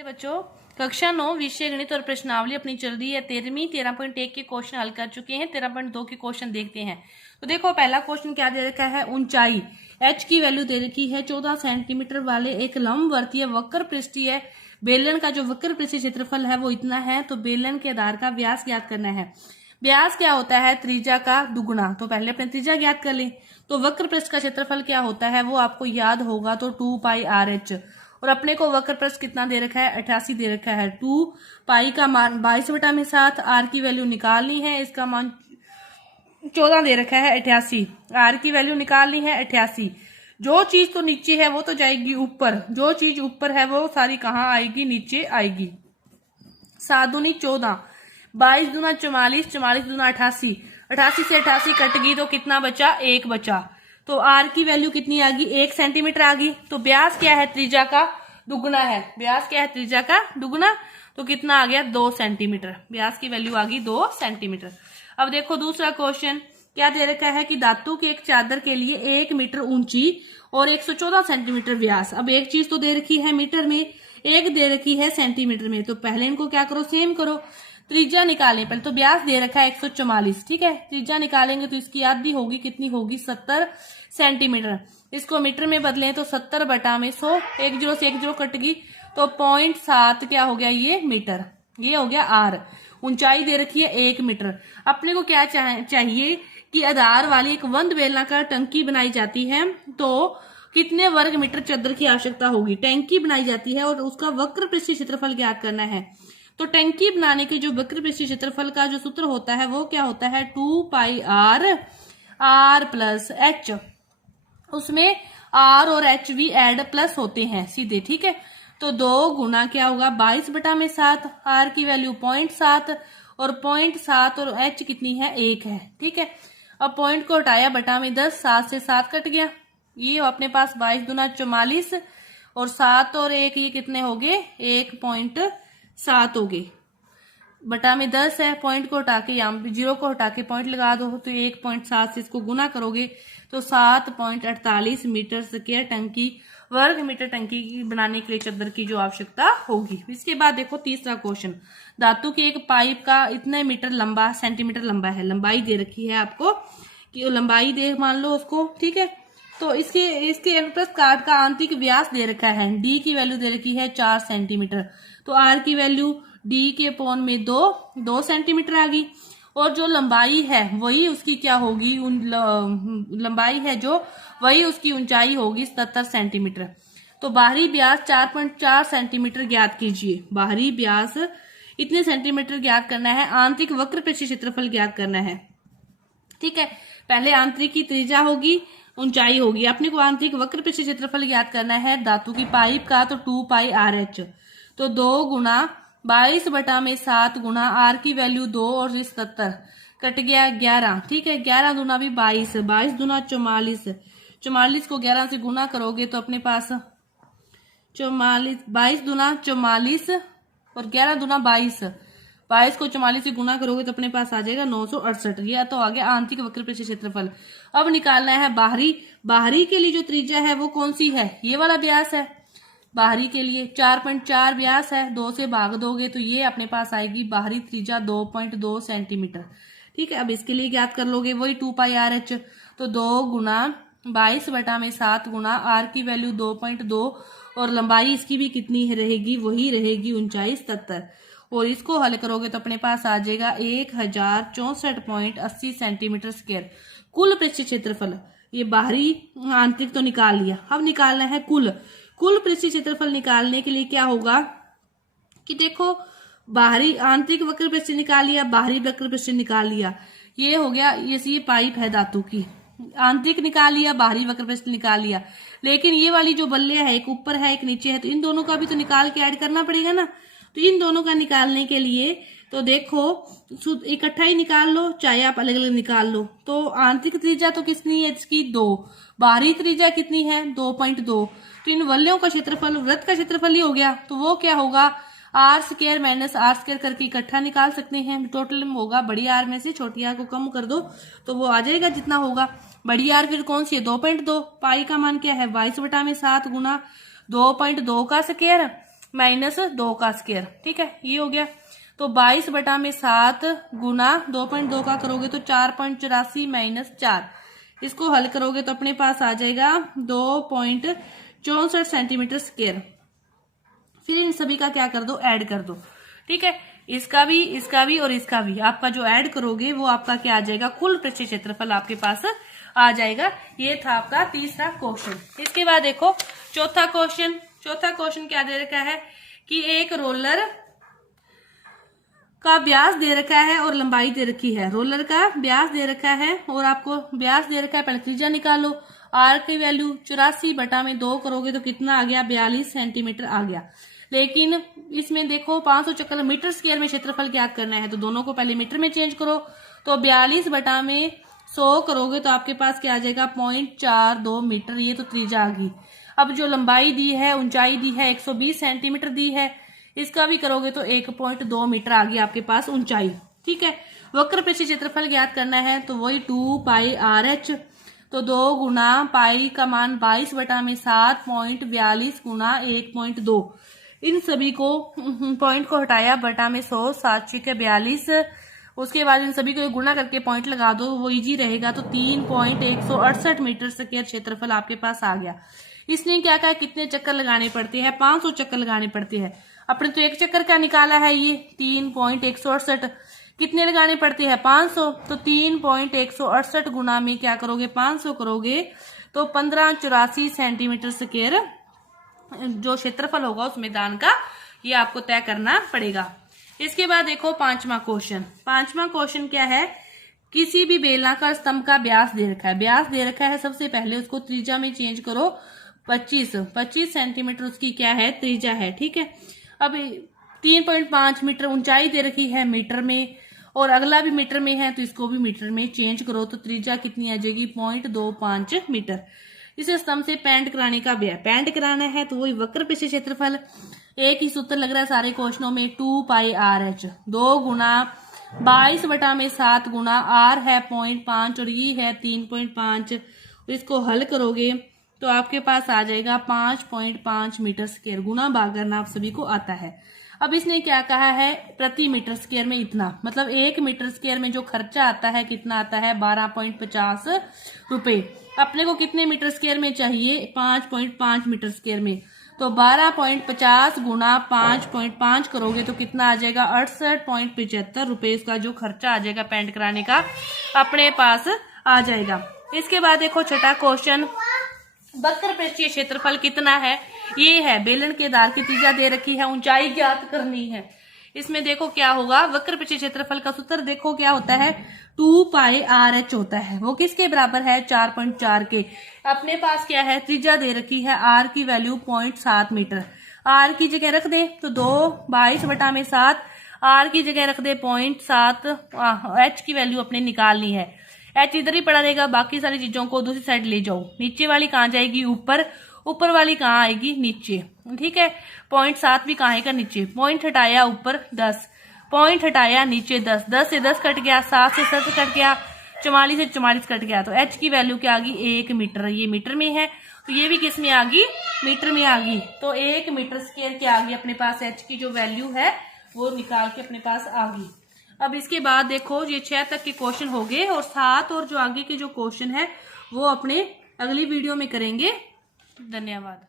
नमस्ते बच्चों, कक्षा 9 विषय गणित और प्रश्नावली अपनी चल रही है 13वीं। 13.1 के क्वेश्चन हल कर चुके हैं। 13.2 के क्वेश्चन देखते हैं। तो देखो, पहला क्वेश्चन क्या दे रखा है, ऊंचाई h की वैल्यू दे रखी है 14 सेंटीमीटर वाले एक लंबवर्तीय वक्र पृष्ठीय बेलन का जो वक्र पृष्ठीय क्षेत्रफल है वो इतना है। तो बेलन के आधार का व्यास ज्ञात करना है। व्यास क्या होता है, त्रिज्या का दुगुना। तो पहले अपने त्रिज्या ज्ञात कर लें। तो वक्र पृष्ठ का क्षेत्रफल क्या होता है वो आपको याद होगा, तो 2πr(h) और अपने को वक्र पृष्ठ कितना दे रखा है, 88 दे रखा है। 2π का मान 22/7, आर की वैल्यू निकालनी है, इसका मान 14 दे रखा है 88, आर की वैल्यू निकालनी है 88। जो चीज तो नीचे है वो तो जाएगी ऊपर, जो चीज ऊपर है वो सारी कहाँ आएगी, नीचे आएगी। 7 दूनी 14, 22 दूना 44, 44 दूना 88, 88 से 88 कट गई तो कितना बचा, 1 बचा। तो आर की वैल्यू कितनी आ गई, 1 सेंटीमीटर आ गई। तो व्यास क्या है, त्रिज्या का दुगुना है। व्यास क्या है, त्रिज्या का दुगुना। तो कितना आ गया, 2 सेंटीमीटर। व्यास की वैल्यू आ गई 2 सेंटीमीटर। अब देखो दूसरा क्वेश्चन क्या दे रखा है कि धातु की एक चादर के लिए 1 मीटर ऊंची और 114 सेंटीमीटर व्यास। अब एक चीज तो दे रखी है मीटर में, एक दे रखी है सेंटीमीटर में। तो पहले इनको क्या करो, सेम करो। त्रिज्या निकालें पहले। तो व्यास दे रखा है 144, ठीक है। त्रिज्या निकालेंगे तो इसकी आधी होगी, कितनी होगी, 70 सेंटीमीटर। इसको मीटर में बदलें तो 70/100, 1 0 से 1 0 कट गई तो 0.7 क्या हो गया, ये मीटर। ये हो गया आर। ऊंचाई दे रखी है 1 मीटर। अपने को क्या चाहिए कि आधार वाली एक बंद बेलनाकार टंकी बनाई जाती है तो कितने वर्ग मीटर चादर की आवश्यकता होगी। टंकी बनाई जाती है और उसका वक्र पृष्ठीय क्षेत्रफल ज्ञात करना है। तो टंकी बनाने के जो वक्र पृष्ठीय क्षेत्रफल का जो सूत्र होता है वो क्या होता है, 2πr r+h। उसमें r और h भी ऐड प्लस होते हैं सीधे, ठीक है। तो 2 गुना क्या होगा, 22/7, r की वैल्यू 0.7 और 0.7 और h कितनी है, 1 है, ठीक है। अब पॉइंट को हटाया, बटा में 10, 7 से 7 कट गया। ये अपने पास 22 दूना 44 और 7 और 1 ये कितने हो गए, 1.7 हो गए। बटा में 10 है, पॉइंट को हटा के यहाँ 0 को हटा के पॉइंट लगा दो तो 1.7 से इसको गुना करोगे तो 7.48 मीटर स्क्वायर टंकी वर्ग मीटर टंकी बनाने के लिए चादर की जो आवश्यकता होगी। इसके बाद देखो तीसरा क्वेश्चन, धातु की एक पाइप का इतने मीटर लंबा, सेंटीमीटर लंबा है। लंबाई दे रखी है आपको कि लंबाई दे मान लो उसको, ठीक है। तो इसके अनुप्रस्थ काट का आंतरिक व्यास दे रखा है, डी की वैल्यू दे रखी है 4 सेंटीमीटर। तो आर की वैल्यू डी के पौन में 2 सेंटीमीटर आ गई। और जो लंबाई है वही उसकी क्या होगी, लंबाई है जो वही उसकी ऊंचाई होगी 77 सेंटीमीटर। तो बाहरी व्यास 4.4 सेंटीमीटर ज्ञात कीजिए। बाहरी व्यास इतने सेंटीमीटर ज्ञात करना है, आंतरिक वक्र पृष्ठीय क्षेत्रफल ज्ञात करना है, ठीक है। पहले आंतरिक की त्रिज्या होगी, ऊंचाई होगी। अपने को आंतरिक वक्र पृष्ठीय क्षेत्रफल ज्ञात करना है धातु की पाइप का, तो 2πr(h). तो 2 गुना 22/7 गुना आर की वैल्यू 2 और 77 कट गया 11, ठीक है। 11 दूना भी 22, 22 दूना 44, 44 को 11 से गुना करोगे तो अपने पास 44, 22 दूना 44 और 11 दूना 22, 22 को 44 से गुना करोगे तो अपने पास आ जाएगा 968। ये तो आ गया आंतरिक वक्र पृष्ठीय क्षेत्रफल। अब निकालना है बाहरी। बाहरी के लिए जो त्रिज्या है वो कौन सी है, ये वाला व्यास है। बाहरी के लिए 4.4 व्यास है, 2 से भाग दोगे तो ये अपने पास आएगी बाहरी त्रिज्या 2.2 सेंटीमीटर, ठीक है। अब इसके लिए ज्ञात कर लोगे वही 2πr(h). तो 2 गुना 22/7 गुना आर की वैल्यू 2.2 और लंबाई इसकी भी कितनी रहेगी, वही रहेगी, ऊंचाई 77। और इसको हल करोगे तो अपने पास आ जाएगा 1064.80 सेंटीमीटर स्क्वायर कुल पृष्ठीय क्षेत्रफल। ये बाहरी आंतरिक तो निकाल लिया। अब निकालना है कुल पृष्ठीय क्षेत्रफल। निकालने के लिए क्या होगा कि देखो, बाहरी आंतरिक वक्र पृष्ठ निकाल लिया, बाहरी वक्र पृष्ठ निकाल लिया, ये हो गया। ये पाइप है धातु की, आंतरिक निकाल लिया, बाहरी वक्र पृष्ठ निकाल लिया। लेकिन ये वाली जो बल्ले है, एक ऊपर है एक नीचे है, तो इन दोनों का भी तो निकाल के ऐड करना पड़ेगा ना। तो इन दोनों का निकालने के लिए तो देखो इकट्ठा ही निकाल लो, चाहे आप अलग अलग निकाल लो। तो आंतरिक त्रिज्या तो कितनी है इसकी, 2। बाहरी त्रिज्या कितनी है, 2.2। तो इन वल्यों का क्षेत्रफल वृत्त का क्षेत्रफल ही हो गया। तो वो क्या होगा, r² - r² करके इकट्ठा निकाल सकते हैं। टोटल होगा बड़ी आर में से छोटी आर को कम कर दो तो वो आ जाएगा जितना होगा। बड़ी आर फिर कौन सी है, 2.2। पाई का मान क्या है, 22/7 गुना 2.2 का स्क्वायर -2 का स्क्वायर, ठीक है, ये हो गया। तो 22/7 गुना 2.2 का करोगे तो 4.84 - 4, इसको हल करोगे तो अपने पास आ जाएगा 2.64 सेंटीमीटर स्क्वायर। फिर इन सभी का क्या कर दो, ऐड कर दो, ठीक है, इसका भी और इसका भी आपका जो ऐड करोगे वो आपका क्या आ जाएगा, कुल पृष्ठीय क्षेत्रफल आपके पास आ जाएगा। ये था आपका तीसरा क्वेश्चन। इसके बाद देखो चौथा क्वेश्चन क्या दे रखा है कि एक रोलर का व्यास दे रखा है और लंबाई दे रखी है। रोलर का व्यास दे रखा है और आपको व्यास दे रखा है, पहले त्रिज्या निकालो। आर की वैल्यू 84/2 करोगे तो कितना आ गया, 42 सेंटीमीटर आ गया। लेकिन इसमें देखो 500 चक्कर मीटर स्क्वायर में क्षेत्रफल ज्ञात करना है, तो दोनों को पहले मीटर में चेंज करो। तो 42/100 करोगे तो आपके पास क्या आ जाएगा, 0.42 मीटर। ये तो त्रिज्या आ गई। अब जो लंबाई दी है, ऊंचाई दी है 120 सेंटीमीटर दी है, इसका भी करोगे तो 1.2 मीटर आ गई आपके पास ऊंचाई, ठीक है। वक्र पृष्ठीय क्षेत्रफल ज्ञात करना है तो वही 2πRh, तो 2 गुना पाई का मान 22/7 0.42 गुना 1.2, इन सभी को पॉइंट को हटाया, बटा में 100, 7×42, उसके बाद इन सभी को गुणा करके पॉइंट लगा दो, वो इजी रहेगा। तो 3.168 मीटर स्क्वायर क्षेत्रफल आपके पास आ गया। इसने क्या कहा, कितने चक्कर लगाने पड़ते हैं, 500 चक्कर लगाने पड़ते हैं। अपने तो एक चक्कर का निकाला है, ये 3.168, कितने लगाने पड़ते हैं, 500। तो 3.168 गुना में क्या करोगे, 500 करोगे तो 1584 सेंटीमीटर स्क्वायर जो क्षेत्रफल होगा उस मैदान का, ये आपको तय करना पड़ेगा। इसके बाद देखो पांचवा क्वेश्चन क्या है, किसी भी बेलनाकार स्तंभ का व्यास दे रखा है, सबसे पहले उसको त्रिज्या में चेंज करो, 25 सेंटीमीटर उसकी क्या है, त्रिज्या है, ठीक है। अब 3.5 मीटर ऊंचाई दे रखी है मीटर में, और अगला भी मीटर में है तो इसको भी मीटर में चेंज करो, तो त्रिज्या कितनी आ जाएगी, 0.25 मीटर। इस स्तंभ से पेंट कराने का व्यय, पेंट कराना है तो वही वक्र पृष्ठीय क्षेत्रफल, एक ही सूत्र लग रहा है सारे क्वेश्चनों में, 2πRh, 2 गुना 22/7 गुना R है 0.5 और ये है 3.5, इसको हल करोगे तो आपके पास आ जाएगा 5.5 मीटर स्क्वायर। गुना भाग करना आप सभी को आता है। अब इसने क्या कहा है, प्रति मीटर स्क्वायर में इतना, मतलब 1 मीटर स्क्वायर में जो खर्चा आता है कितना आता है, 12.50 रुपए। अपने को कितने मीटर स्क्वायर में चाहिए, 5.5 मीटर स्क्वायर में, तो 12.50 गुना 5.5 करोगे तो कितना आ जाएगा, 68.75 रुपए इसका जो खर्चा आ जाएगा पेंट कराने का अपने पास आ जाएगा। इसके बाद देखो छठा क्वेश्चन, वक्र पृष्ठीय क्षेत्रफल कितना है, ये है, बेलन के आधार की त्रिज्या दे रखी है, ऊंचाई ज्ञात करनी है। इसमें देखो क्या होगा, वक्र पृष्ठीय क्षेत्रफल का सूत्र देखो क्या होता है, 2πRh होता है। वो किसके बराबर है, 4.4 के। अपने पास क्या है, त्रिज्या दे रखी है, R की वैल्यू 0.7 मीटर। R की जगह रख दे तो 22/7, R की जगह रख दे 0.7, H की वैल्यू अपने निकालनी है। H इधर ही पड़ा रहेगा, बाकी सारी चीजों को दूसरी साइड ले जाओ। नीचे वाली कहाँ जाएगी, ऊपर वाली कहाँ आएगी, नीचे, ठीक है। 0.7 भी कहाँ आएगा, नीचे। पॉइंट हटाया ऊपर 10, पॉइंट हटाया नीचे 10, 10 से 10 कट गया, 7 से 7 कट गया, 44 से 44 कट गया, तो H की वैल्यू क्या आ गई, 1 मीटर। ये मीटर में है तो ये भी किस में आ गई, मीटर में आ गई। तो 1 मीटर स्क्वायर क्या आ गई अपने पास, H की जो वैल्यू है वो निकाल के अपने पास आ गई। अब इसके बाद देखो ये 6 तक के क्वेश्चन हो गए, और 7 और जो आगे के जो क्वेश्चन है वो अपने अगली वीडियो में करेंगे। धन्यवाद।